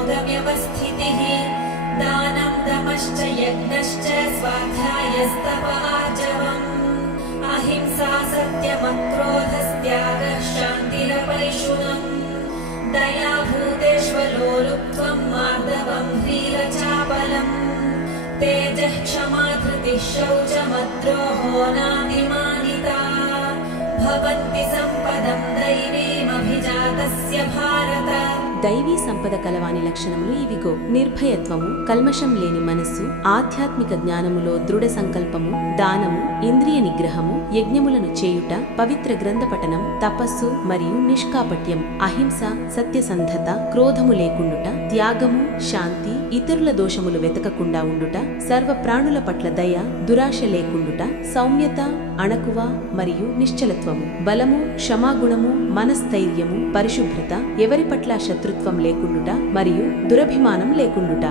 योगव्यवस्थितिः दानं दमश्च यज्ञश्च स्वाध्यायस्तप आर्जवम् अहिंसा सत्यमक्रोधस्त्यागः शान्तिरपैशुनम् दया भूतेष्वलोलुप्त्वम् मार्दवम् ह्रीरचापलम् तेजः क्षमा धृतिः शौचमद्रोहो नातिमानिता भवन्ति सम्पदम् दैवीमभिजातस्य भारत దైవీ సంపద కలవాని లక్షణములు ఇవిగో. నిర్భయత్వము కల్మషం లేని మనస్సు ఆధ్యాత్మిక జ్ఞానములో దృఢ సంకల్పము దానము ఇంద్రియ నిగ్రహము యజ్ఞములను చేయుట పవిత్ర గ్రంథ పఠనం తపస్సు మరియు నిష్కాపట్యం అహింస సత్యసంధత క్రోధము లేకుండుట త్యాగము శాంతి ఇతరుల దోషములు వెతకకుండా ఉండుట సర్వ ప్రాణుల పట్ల దయ దురాశ లేకుండుట సౌమ్యత అణకువ మరియు నిశ్చలత్వము. బలము క్షమాగుణము మనస్థైర్యము పరిశుభ్రత ఎవరి పట్ల శత్రుత్వం లేకుండుట మరియు దురభిమానం లేకుండుట.